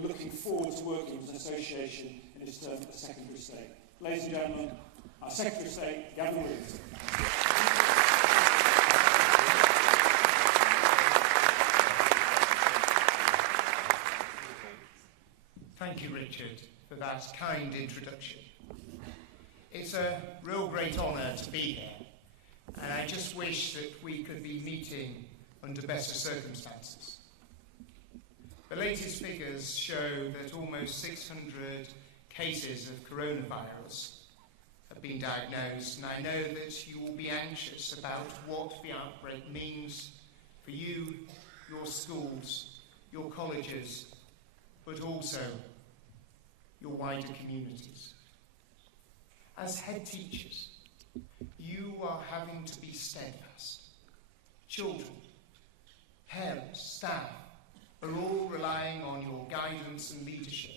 we're looking forward to working as an association in his term at the Secretary of State. Ladies and gentlemen, our Secretary of State, Gavin Williamson. Thank you, Richard, for that kind introduction. It's a real great honour to be here, and I just wish that we could be meeting under better circumstances. The latest figures show that almost 600 cases of coronavirus have been diagnosed, and I know that you will be anxious about what the outbreak means for you, your schools, your colleges, but also your wider communities. As head teachers, you are having to be steadfast. Children, parents, staff are all relying on your guidance and leadership.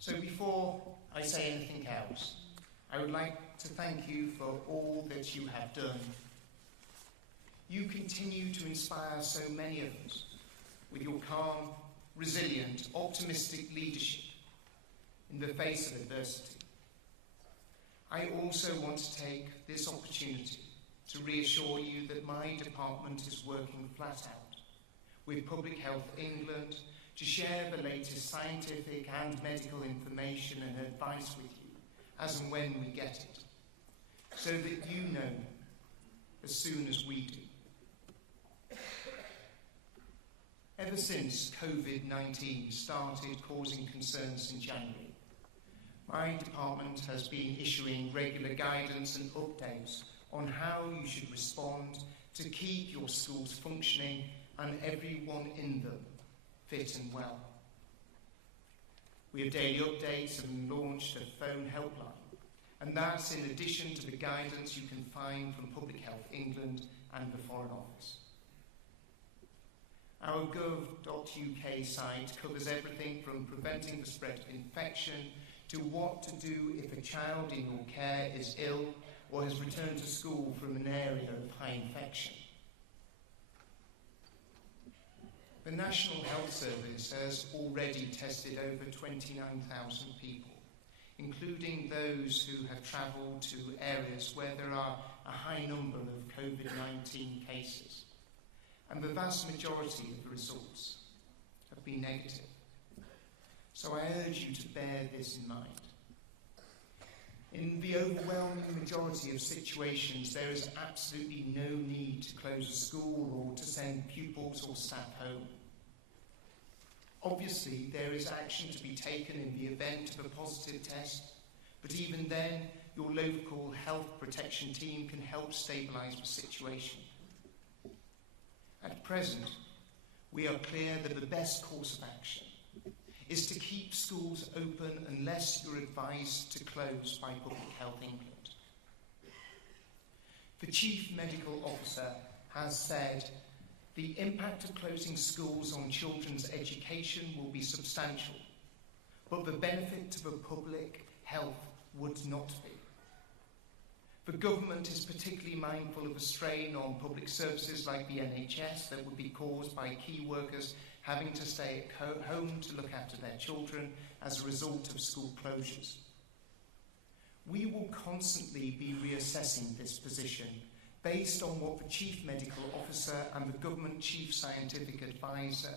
So before I say anything else, I would like to thank you for all that you have done. You continue to inspire so many of us with your calm, resilient, optimistic leadership in the face of adversity. I also want to take this opportunity to reassure you that my department is working flat out with Public Health England to share the latest scientific and medical information and advice with you as and when we get it, so that you know as soon as we do. Ever since COVID-19 started causing concerns in January, my department has been issuing regular guidance and updates on how you should respond to keep your schools functioning and everyone in them fit and well. We have daily updates and launched a phone helpline, and that's in addition to the guidance you can find from Public Health England and the Foreign Office. Our gov.uk site covers everything from preventing the spread of infection to what to do if a child in your care is ill or has returned to school from an area of high infection. The National Health Service has already tested over 29,000 people, including those who have travelled to areas where there are a high number of COVID-19 cases, and the vast majority of the results have been negative. So I urge you to bear this in mind. In the overwhelming majority of situations, there is absolutely no need to close a school or to send pupils or staff home. Obviously, there is action to be taken in the event of a positive test, but even then, your local health protection team can help stabilise the situation. At present, we are clear that the best course of action is to keep schools open unless you're advised to close by Public Health England. The Chief Medical Officer has said the impact of closing schools on children's education will be substantial, but the benefit to the public health would not be. The government is particularly mindful of a strain on public services like the NHS that would be caused by key workers having to stay at home to look after their children as a result of school closures. We will constantly be reassessing this position based on what the Chief Medical Officer and the Government Chief Scientific Advisor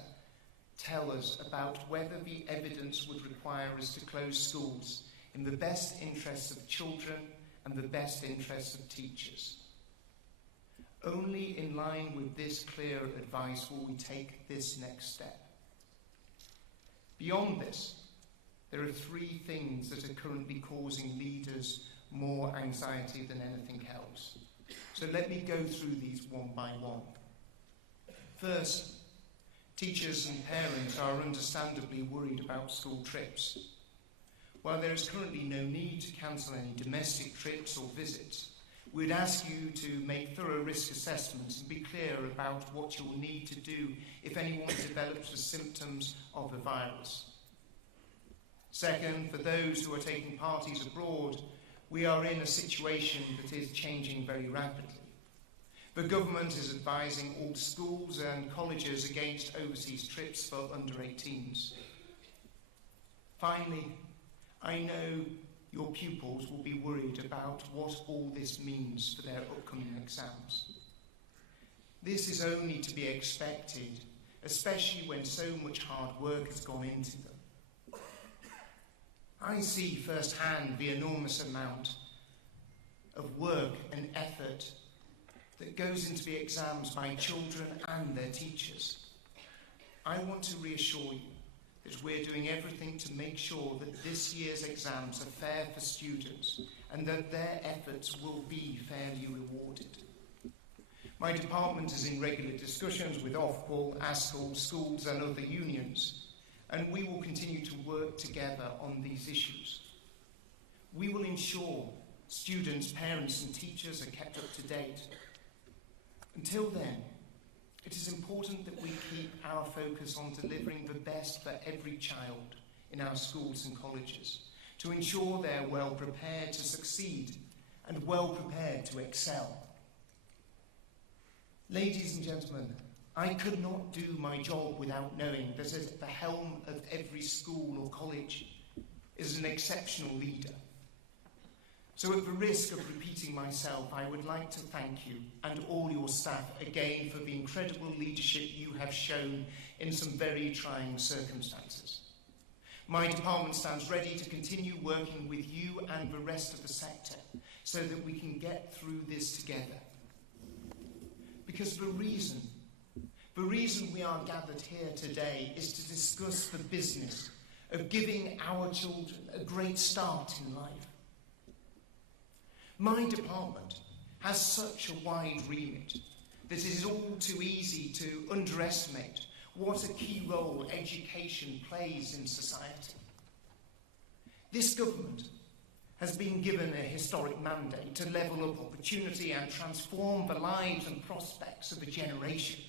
tell us about whether the evidence would require us to close schools in the best interests of children and the best interests of teachers. Only in line with this clear advice will we take this next step. Beyond this, there are three things that are currently causing leaders more anxiety than anything else. So let me go through these one by one. First, teachers and parents are understandably worried about school trips. While there is currently no need to cancel any domestic trips or visits, we'd ask you to make thorough risk assessments and be clear about what you'll need to do if anyone develops the symptoms of the virus. Second, for those who are taking parties abroad, we are in a situation that is changing very rapidly. The government is advising all schools and colleges against overseas trips for under 18s. Finally, I know your pupils will be worried about what all this means for their upcoming exams. This is only to be expected, especially when so much hard work has gone into them. I see firsthand the enormous amount of work and effort that goes into the exams by children and their teachers. I want to reassure you that we're doing everything to make sure that this year's exams are fair for students and that their efforts will be fairly rewarded. My department is in regular discussions with Ofqual, ASCL, schools and other unions, and we will continue to work together on these issues. We will ensure students, parents and teachers are kept up to date. Until then, it is important that we keep our focus on delivering the best for every child in our schools and colleges, to ensure they're well prepared to succeed and well prepared to excel. Ladies and gentlemen, I could not do my job without knowing that at the helm of every school or college is an exceptional leader. So at the risk of repeating myself, I would like to thank you and all your staff again for the incredible leadership you have shown in some very trying circumstances. My department stands ready to continue working with you and the rest of the sector so that we can get through this together. Because the reason we are gathered here today is to discuss the business of giving our children a great start in life. My department has such a wide remit that it is all too easy to underestimate what a key role education plays in society. This government has been given a historic mandate to level up opportunity and transform the lives and prospects of a generation.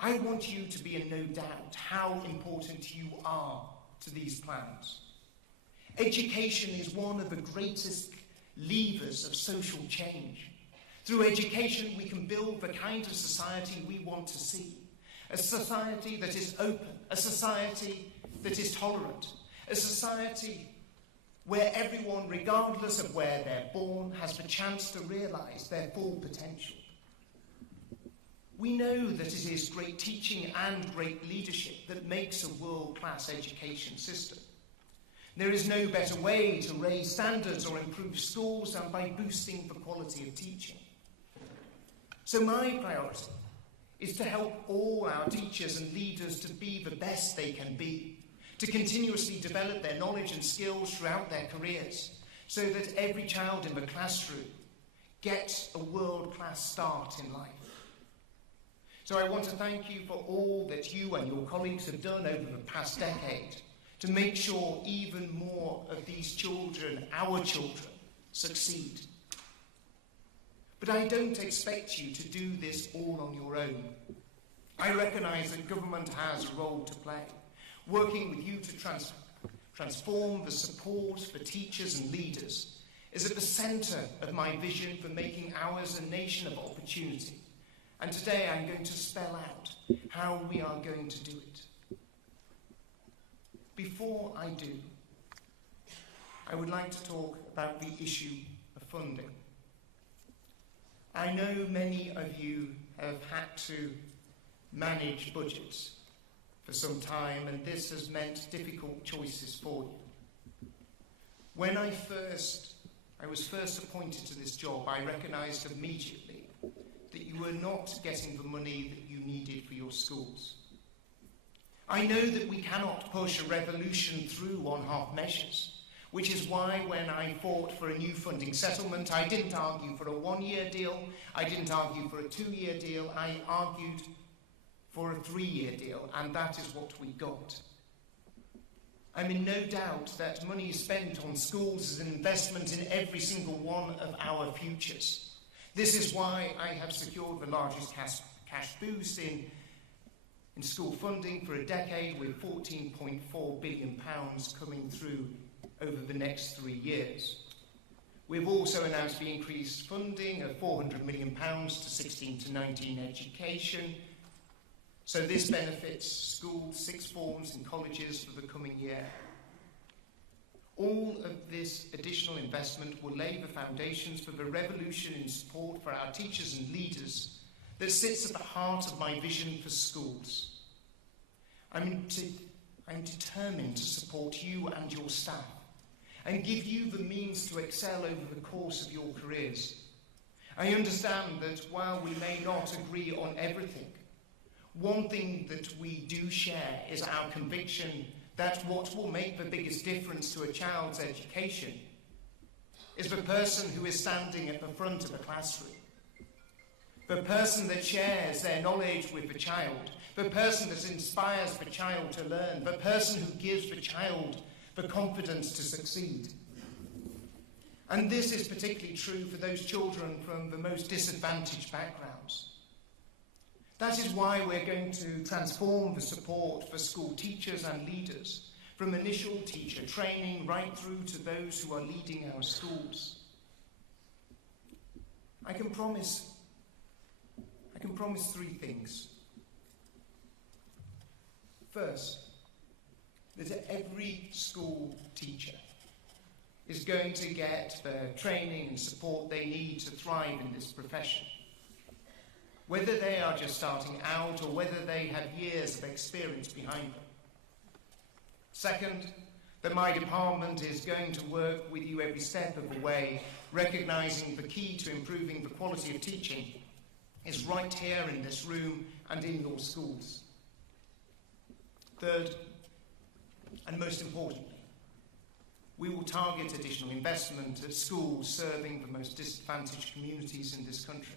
I want you to be in no doubt how important you are to these plans. Education is one of the greatest levers of social change. Through education, we can build the kind of society we want to see. A society that is open, a society that is tolerant, a society where everyone, regardless of where they're born, has the chance to realise their full potential. We know that it is great teaching and great leadership that makes a world-class education system. There is no better way to raise standards or improve schools than by boosting the quality of teaching. So my priority is to help all our teachers and leaders to be the best they can be, to continuously develop their knowledge and skills throughout their careers, so that every child in the classroom gets a world-class start in life. So I want to thank you for all that you and your colleagues have done over the past decade to make sure even more of these children, our children, succeed. But I don't expect you to do this all on your own. I recognise that government has a role to play, working with you to transform the support for teachers and leaders is at the centre of my vision for making ours a nation of opportunity. And today I'm going to spell out how we are going to do it. Before I do, I would like to talk about the issue of funding. I know many of you have had to manage budgets for some time, and this has meant difficult choices for you. When I was first appointed to this job, I recognised immediately that you were not getting the money that you needed for your schools. I know that we cannot push a revolution through on half measures, which is why when I fought for a new funding settlement, I didn't argue for a 1-year deal, I didn't argue for a 2-year deal, I argued for a 3-year deal, and that is what we got. I'm in no doubt that money spent on schools is an investment in every single one of our futures. This is why I have secured the largest cash boost in school funding for a decade, with £14.4 billion coming through over the next 3 years. We've also announced the increased funding of £400 million to 16 to 19 education. So this benefits schools, sixth forms and colleges for the coming year. All of this additional investment will lay the foundations for the revolution in support for our teachers and leaders that sits at the heart of my vision for schools. I'm determined to support you and your staff and give you the means to excel over the course of your careers. I understand that while we may not agree on everything, one thing that we do share is our conviction that what will make the biggest difference to a child's education is the person who is standing at the front of the classroom, the person that shares their knowledge with the child, the person that inspires the child to learn, the person who gives the child the confidence to succeed. And this is particularly true for those children from the most disadvantaged backgrounds. That is why we're going to transform the support for school teachers and leaders, from initial teacher training right through to those who are leading our schools. I can promise three things. First, that every school teacher is going to get the training and support they need to thrive in this profession, whether they are just starting out or whether they have years of experience behind them. Second, that my department is going to work with you every step of the way, recognising the key to improving the quality of teaching is right here in this room and in your schools. Third, and most importantly, we will target additional investment at schools serving the most disadvantaged communities in this country.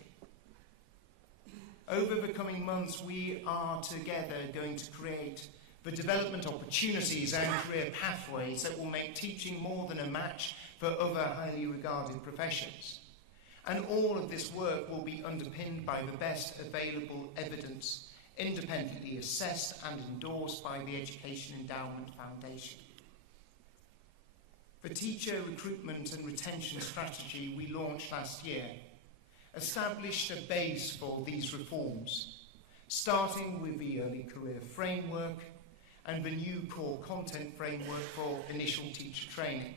Over the coming months, we are together going to create the development opportunities and career pathways that will make teaching more than a match for other highly regarded professions. And all of this work will be underpinned by the best available evidence, independently assessed and endorsed by the Education Endowment Foundation. The teacher recruitment and retention strategy we launched last year established a base for these reforms, starting with the early career framework and the new core content framework for initial teacher training.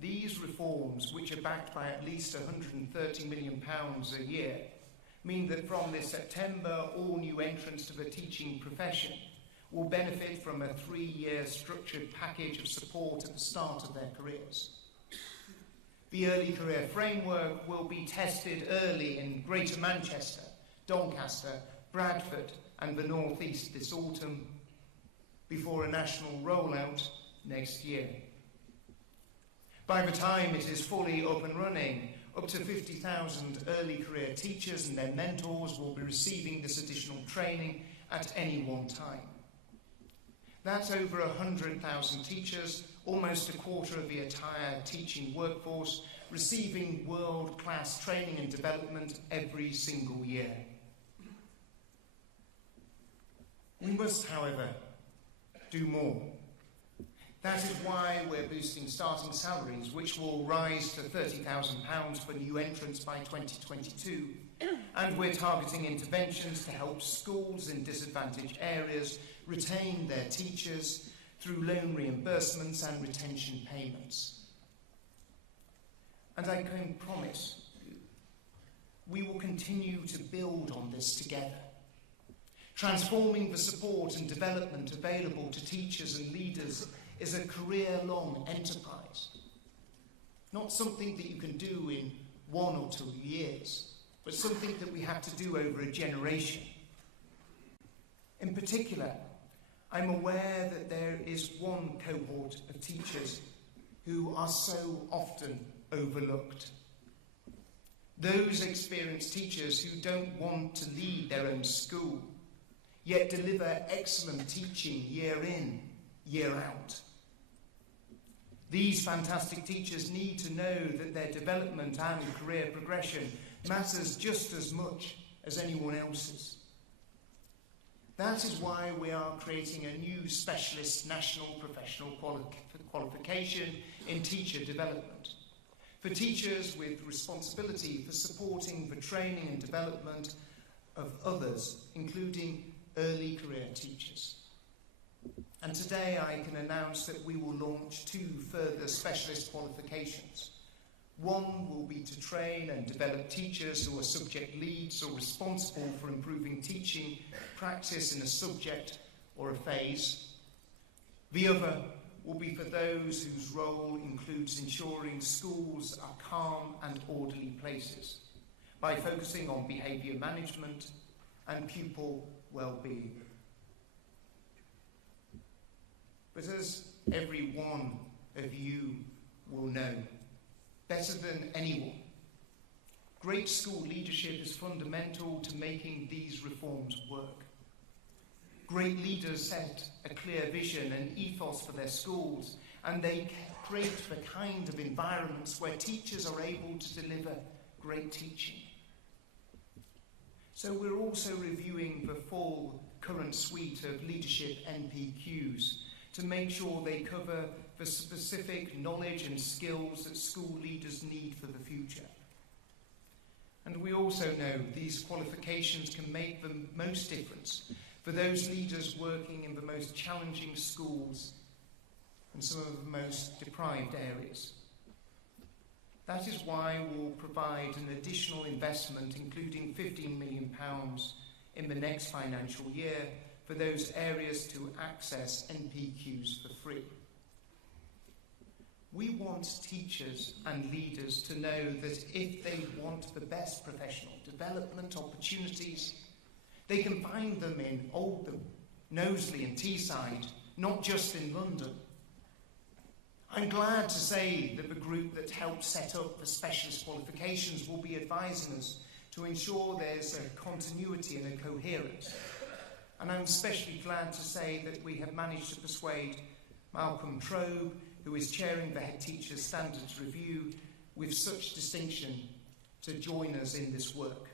These reforms, which are backed by at least £130 million a year, mean that from this September, all new entrants to the teaching profession will benefit from a 3-year structured package of support at the start of their careers. The early career framework will be tested early in Greater Manchester, Doncaster, Bradford and the North East this autumn, before a national rollout next year. By the time it is fully up and running, up to 50,000 early career teachers and their mentors will be receiving this additional training at any one time. That's over 100,000 teachers, almost a quarter of the entire teaching workforce, receiving world-class training and development every single year. We must, however, do more. That is why we're boosting starting salaries, which will rise to £30,000 for new entrants by 2022, and we're targeting interventions to help schools in disadvantaged areas retain their teachers through loan reimbursements and retention payments. And I can promise you, we will continue to build on this together, transforming the support and development available to teachers and leaders is a career-long enterprise, not something that you can do in 1 or 2 years, but something that we have to do over a generation. In particular, I'm aware that there is one cohort of teachers who are so often overlooked. Those experienced teachers who don't want to lead their own school, yet deliver excellent teaching year in, year out. These fantastic teachers need to know that their development and career progression matters just as much as anyone else's. That is why we are creating a new specialist national professional qualification in teacher development for teachers with responsibility for supporting the training and development of others, including early career teachers. And today I can announce that we will launch 2 further specialist qualifications. One will be to train and develop teachers who are subject leads or responsible for improving teaching practice in a subject or a phase. The other will be for those whose role includes ensuring schools are calm and orderly places by focusing on behaviour management and pupil well-being. But as every one of you will know, better than anyone, great school leadership is fundamental to making these reforms work. Great leaders set a clear vision and ethos for their schools, and they create the kind of environments where teachers are able to deliver great teaching. So we're also reviewing the full current suite of leadership NPQs to make sure they cover the specific knowledge and skills that school leaders need for the future. And we also know these qualifications can make the most difference for those leaders working in the most challenging schools and some of the most deprived areas. That is why we'll provide an additional investment, including £15 million in the next financial year, for those areas to access NPQs for free. We want teachers and leaders to know that if they want the best professional development opportunities, they can find them in Oldham, Knowsley and Teesside, not just in London. I'm glad to say that the group that helped set up the specialist qualifications will be advising us to ensure there's a continuity and a coherence. And I'm especially glad to say that we have managed to persuade Malcolm Trobe, who is chairing the Head Teachers Standards Review, with such distinction, to join us in this work.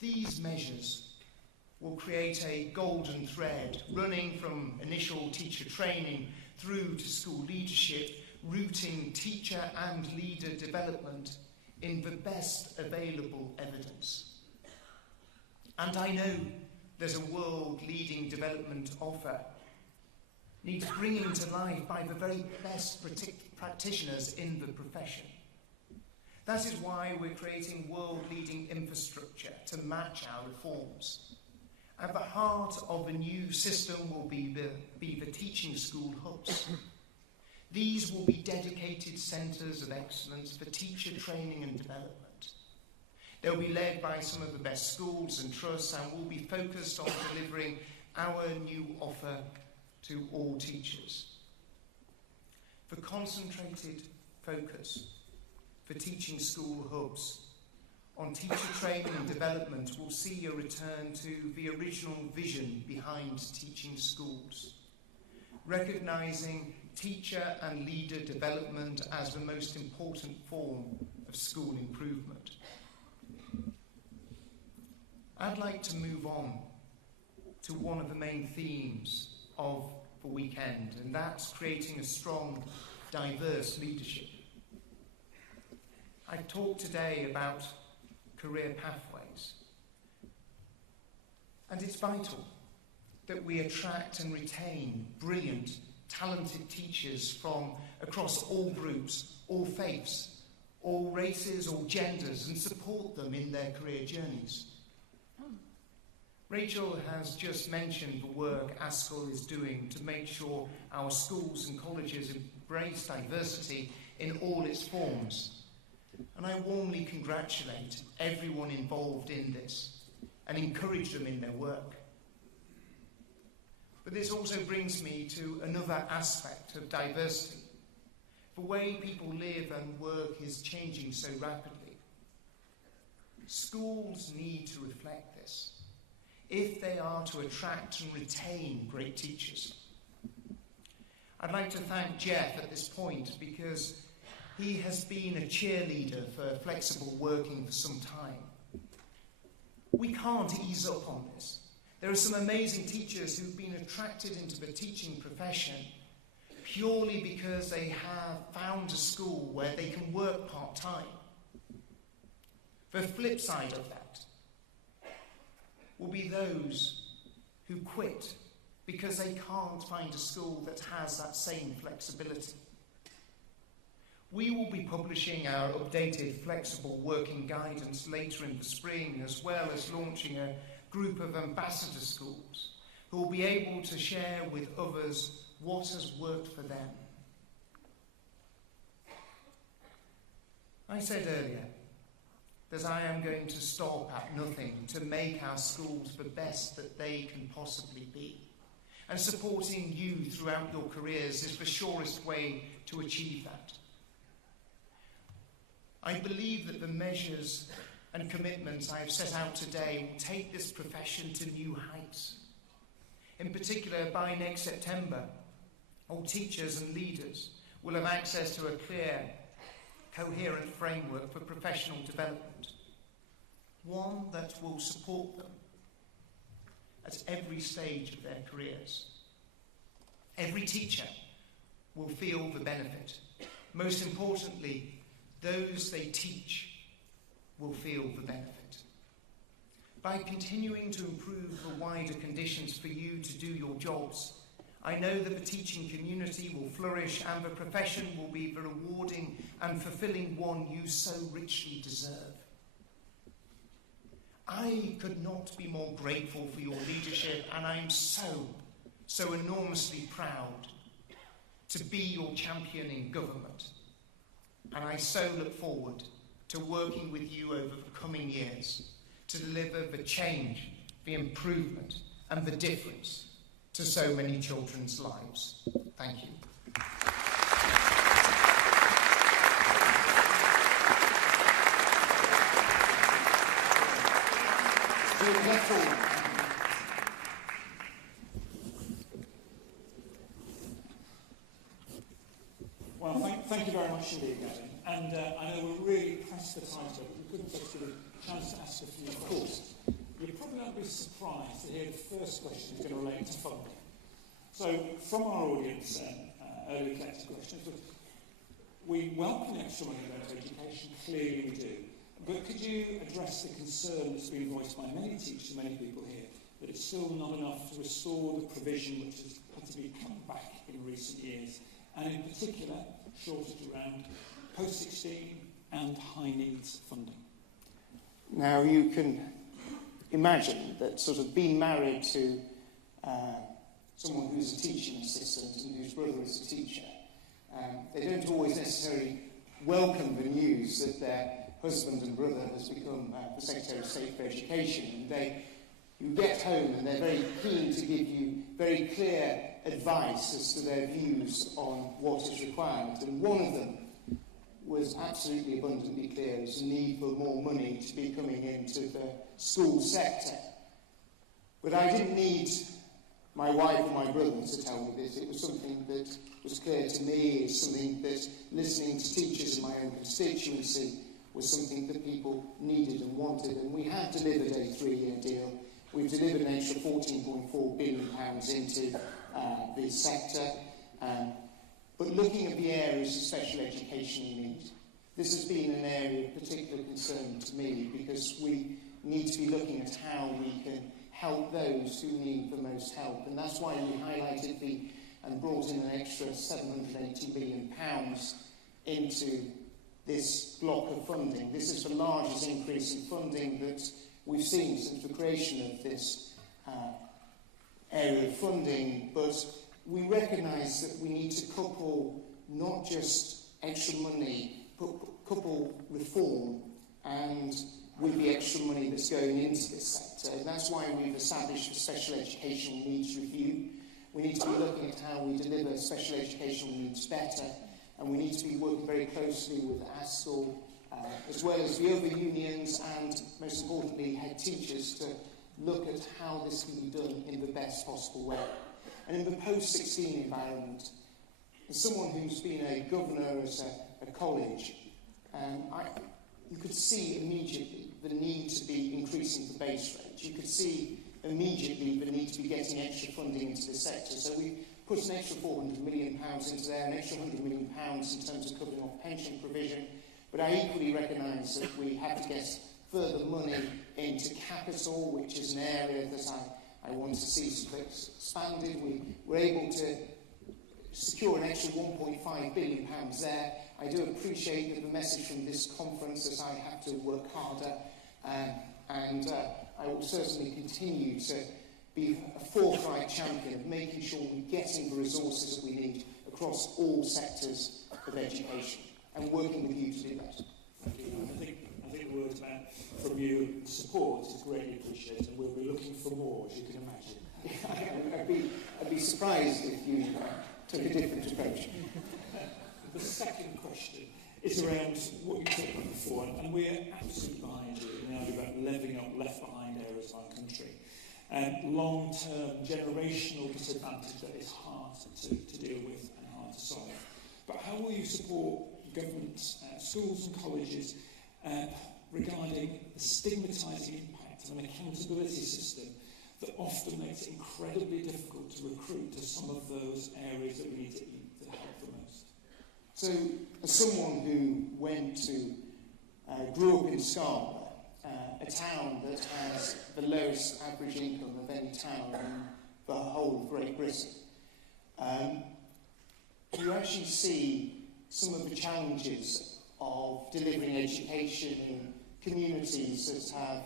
These measures will create a golden thread running from initial teacher training through to school leadership, rooting teacher and leader development in the best available evidence. And I know there's a world-leading development offer needs bringing to life by the very best practitioners in the profession. That is why we're creating world-leading infrastructure to match our reforms. At the heart of the new system will be the teaching school hubs. These will be dedicated centres of excellence for teacher training and development. They'll be led by some of the best schools and trusts and will be focused on delivering our new offer to all teachers. The concentrated focus for teaching school hubs on teacher training and development will see a return to the original vision behind teaching schools, recognising teacher and leader development as the most important form of school improvement. I'd like to move on to one of the main themes of the weekend, and that's creating a strong, diverse leadership. I've talked today about career pathways, and it's vital that we attract and retain brilliant, talented teachers from across all groups, all faiths, all races, all genders, and support them in their career journeys. Rachel has just mentioned the work ASCL is doing to make sure our schools and colleges embrace diversity in all its forms. And I warmly congratulate everyone involved in this and encourage them in their work. But this also brings me to another aspect of diversity. The way people live and work is changing so rapidly. Schools need to reflect this if they are to attract and retain great teachers. I'd like to thank Jeff at this point because he has been a cheerleader for flexible working for some time. We can't ease up on this. There are some amazing teachers who've been attracted into the teaching profession purely because they have found a school where they can work part-time. The flip side of that will be those who quit because they can't find a school that has that same flexibility. We will be publishing our updated flexible working guidance later in the spring, as well as launching a group of ambassador schools who will be able to share with others what has worked for them. I said earlier that I am going to stop at nothing to make our schools the best that they can possibly be. And supporting you throughout your careers is the surest way to achieve that. I believe that the measures and commitments I have set out today will take this profession to new heights. In particular, by next September, all teachers and leaders will have access to a clear, coherent framework for professional development, one that will support them at every stage of their careers. Every teacher will feel the benefit. Most importantly, those they teach will feel the benefit. By continuing to improve the wider conditions for you to do your jobs, I know that the teaching community will flourish and the profession will be the rewarding and fulfilling one you so richly deserve. I could not be more grateful for your leadership, and I'm so enormously proud to be your champion in government. And I so look forward to working with you over the coming years to deliver the change, the improvement, and the difference to so many children's lives. Thank you. Well, thank you very much indeed, Gavin. And I know we're really pressed for time, so we couldn't get to the chance to ask a few questions. You're probably not going to be surprised to hear the first question is going to relate to funding. So, from our audience, early collected questions, we welcome extra money going to education, clearly we do. But could you address the concern that's been voiced by many teachers, many people here, that it's still not enough to restore the provision which has had to be cut back in recent years, and in particular, shortage around post-16 and high needs funding? Now, you can imagine that sort of being married to someone who's a teaching assistant and whose brother is a teacher, they don't always necessarily welcome the news that their husband and brother has become the Secretary of State for Education. And you get home and they're very keen to give you very clear advice as to their views on what is required. And one of them was absolutely abundantly clear: there's a need for more money to be coming into the school sector. But I didn't need my wife or my brother to tell me this. It was something that was clear to me. It's something that, listening to teachers in my own constituency, was something that people needed and wanted. And we have delivered a 3-year deal. We've delivered an extra £14.4 billion into the sector. But looking at the areas of special educational need, this has been an area of particular concern to me, because we need to be looking at how we can help those who need the most help. And that's why we highlighted and brought in an extra £780 million into this block of funding. This is the largest increase in funding that we've seen since the creation of this area of funding, but we recognise that we need to couple not just extra money, but couple reform and with the extra money that's going into this sector. And that's why we've established the Special Educational Needs Review. We need to be looking at how we deliver special educational needs better, and we need to be working very closely with ASCL, as well as the other unions and, most importantly, head teachers, to look at how this can be done in the best possible way. And in the post-16 environment, as someone who's been a governor at a college, you could see immediately the need to be increasing the base rate. You could see immediately the need to be getting extra funding into this sector. So we put an extra £400 million into there, an extra £100 million in terms of covering off pension provision. But I equally recognise that we have to get further money into capital, which is an area that I want to see expanded. We were able to secure an extra £1.5 billion there. I do appreciate that the message from this conference that I have to work harder, and I will certainly continue to be a forthright champion of making sure we're getting the resources that we need across all sectors of education, and working with you to do that. Thank you. I think the words from you, support, is greatly appreciated, and we'll be looking for more, as you can imagine. I'd be surprised if you took a different approach. The second question is around what you talked about before, and we're absolutely behind you now about levelling up left-behind areas of our country. Long-term generational disadvantage that is hard to deal with and hard to solve. But how will you support governments, schools and colleges regarding the stigmatising impact of an accountability system that often makes it incredibly difficult to recruit to some of those areas that we need to help the most? So, as someone who grew up in Scarborough, a town that has the lowest average income of any town in the whole of Great Britain, you actually see some of the challenges of delivering education in communities that have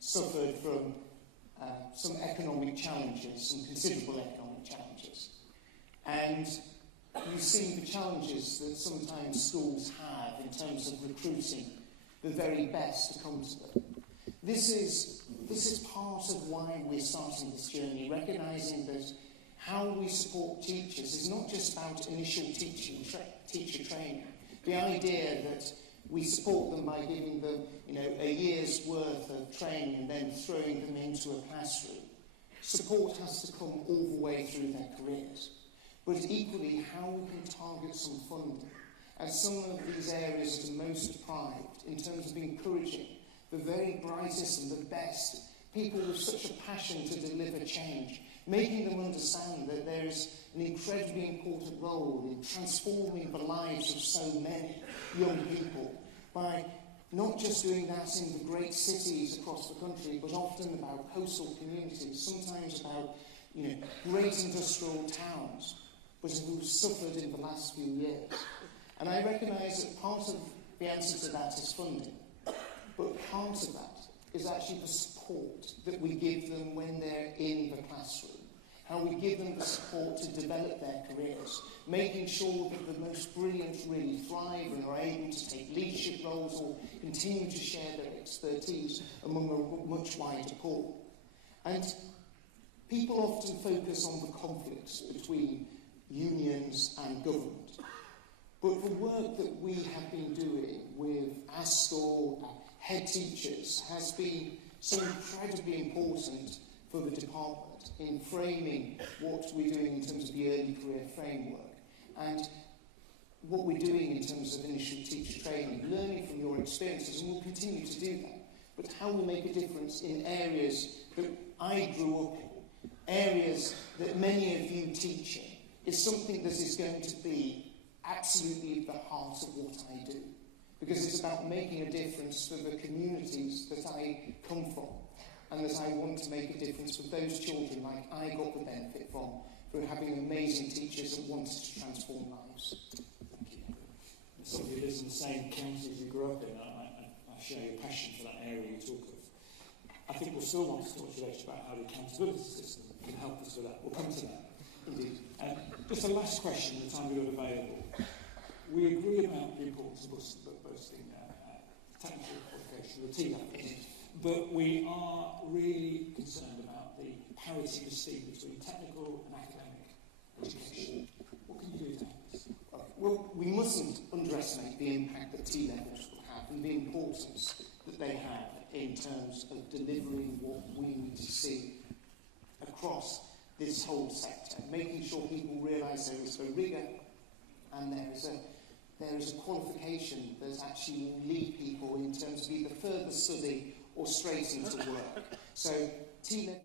suffered from some economic challenges, some considerable economic challenges. And you see the challenges that sometimes schools have in terms of recruiting the very best to come to them. This is part of why we're starting this journey, recognising that how we support teachers is not just about initial teacher training. The idea that we support them by giving them, a year's worth of training and then throwing them into a classroom. Support has to come all the way through their careers. But equally, how we can target some funding, as some of these areas that are most deprived, in terms of encouraging the very brightest and the best, people with such a passion to deliver change, making them understand that there is an incredibly important role in transforming the lives of so many young people by not just doing that in the great cities across the country, but often about coastal communities, sometimes about great industrial towns, but who've suffered in the last few years. And I recognise that part of the answer to that is funding, but part of that is actually the support that we give them when they're in the classroom, how we give them the support to develop their careers, making sure that the most brilliant really thrive and are able to take leadership roles or continue to share their expertise among a much wider pool. And people often focus on the conflicts between unions and government. But the work that we have been doing with ASCOR and head teachers has been so incredibly important for the department in framing what we're doing in terms of the early career framework and what we're doing in terms of initial teacher training, learning from your experiences, and we'll continue to do that. But how we make a difference in areas that I grew up in, areas that many of you teach in, is something that is going to be absolutely at the heart of what I do. Because it's about making a difference for the communities that I come from, and that I want to make a difference for those children like I got the benefit from having amazing teachers that wanted to transform lives. Thank you. As somebody who lives in the same county as you grew up in, I share your passion for that area you talk of. I think we'll still want to talk to you later about how the accountability system can help us with that. We'll come to that. Indeed. Just a last question, the time we've got available. We agree about the importance of boasting technical qualification, the T-levels, but we are really concerned about the parity received between technical and academic education. What can you do to help us? Well, we mustn't underestimate the impact that T-levels will have and the importance that they have in terms of delivering what we need to see across this whole sector, making sure people realise there is a rigour and there is a qualification that actually will lead people in terms of either further study or straight into work. So T-level